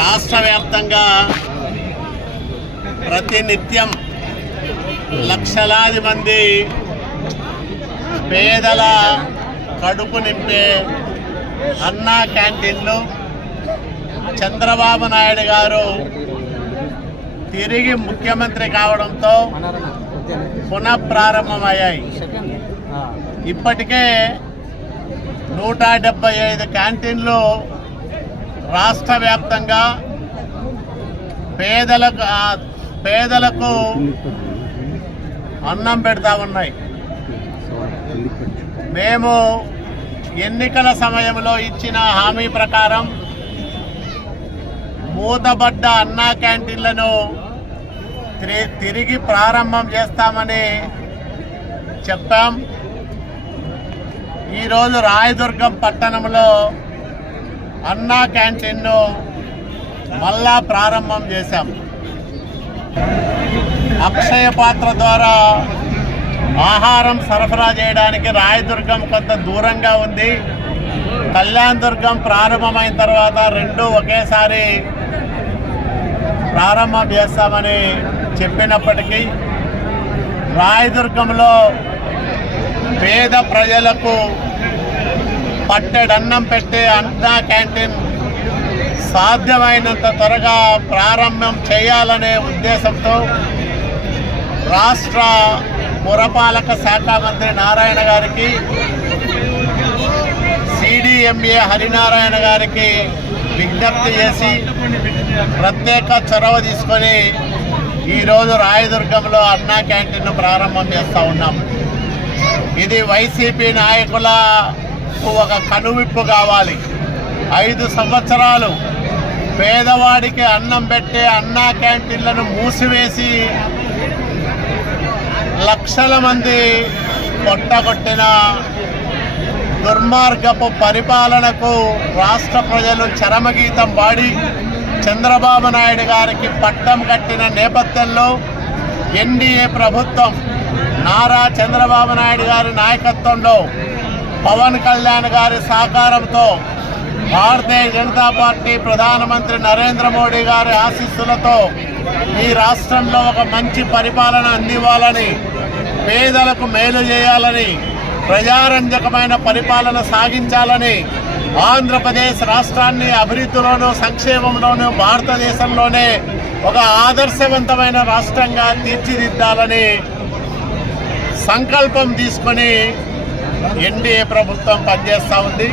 రాష్ట్ర వ్యాప్తంగా ప్రతినిత్యం లక్షలాది మంది పేదల కడుపు నింపే అన్నా క్యాంటీన్లు చంద్రబాబు నాయుడు గారు తిరిగి ముఖ్యమంత్రి కావడంతో పునఃప్రారంభమయ్యాయి. ఇప్పటికే 175 క్యాంటీన్లు రాష్ట్ర వ్యాప్తంగా పేదలకు అన్నం పెడతా ఉన్నాయి. మేము ఎన్నికల సమయంలో ఇచ్చిన హామీ ప్రకారం మూతబడ్డ అన్నా క్యాంటీన్లను తిరిగి ప్రారంభం చేస్తామని చెప్పాం. ఈరోజు రాయదుర్గం పట్టణంలో అన్నా క్యాంటీన్ను మళ్ళా ప్రారంభం చేశాం. అక్షయ పాత్ర ద్వారా ఆహారం సరఫరా చేయడానికి రాయదుర్గం కొంత దూరంగా ఉంది. కళ్యాణ్ దుర్గం ప్రారంభమైన తర్వాత రెండు ఒకేసారి ప్రారంభం చేస్తామని చెప్పినప్పటికీ రాయదుర్గంలో పేద ప్రజలకు పట్టెడన్నం పెట్టే అన్నా క్యాంటీన్ సాధ్యమైనంత త్వరగా ప్రారంభం చేయాలనే ఉద్దేశంతో రాష్ట్ర పురపాలక శాఖ మంత్రి నారాయణ గారికి, CDMA హరినారాయణ గారికి విజ్ఞప్తి చేసి ప్రత్యేక చొరవ తీసుకొని ఈరోజు రాయదుర్గంలో అన్నా క్యాంటీన్ను ప్రారంభం చేస్తూ ఉన్నాం. ఇది వైసీపీ నాయకులకు ఒక కనువిప్పు కావాలి. 5 సంవత్సరాలు పేదవాడికి అన్నం పెట్టే అన్నా క్యాంటీన్లను మూసివేసి లక్షల మంది కొట్టగొట్టిన దుర్మార్గపు పరిపాలనకు రాష్ట్ర ప్రజలు చరమగీతం పాడి చంద్రబాబు నాయుడు గారికి పట్టం కట్టిన నేపథ్యంలో ఎన్డీఏ ప్రభుత్వం నారా చంద్రబాబు నాయుడు గారి నాయకత్వంలో పవన్ కళ్యాణ్ గారి సహకారంతో భారతీయ జనతా పార్టీ ప్రధానమంత్రి నరేంద్ర మోడీ గారి ఆశీస్సులతో ఈ రాష్ట్రంలో ఒక మంచి పరిపాలన అందివ్వాలని, పేదలకు మేలు చేయాలని, ప్రజారంజకమైన పరిపాలన సాగించాలని, ఆంధ్రప్రదేశ్ రాష్ట్రాన్ని అభివృద్ధిలోనూ సంక్షేమంలోనూ భారతదేశంలోనే ఒక ఆదర్శవంతమైన రాష్ట్రంగా తీర్చిదిద్దాలని సంకల్పం తీసుకొని ఎన్డీఏ ప్రభుత్వం పనిచేస్తూ ఉంది.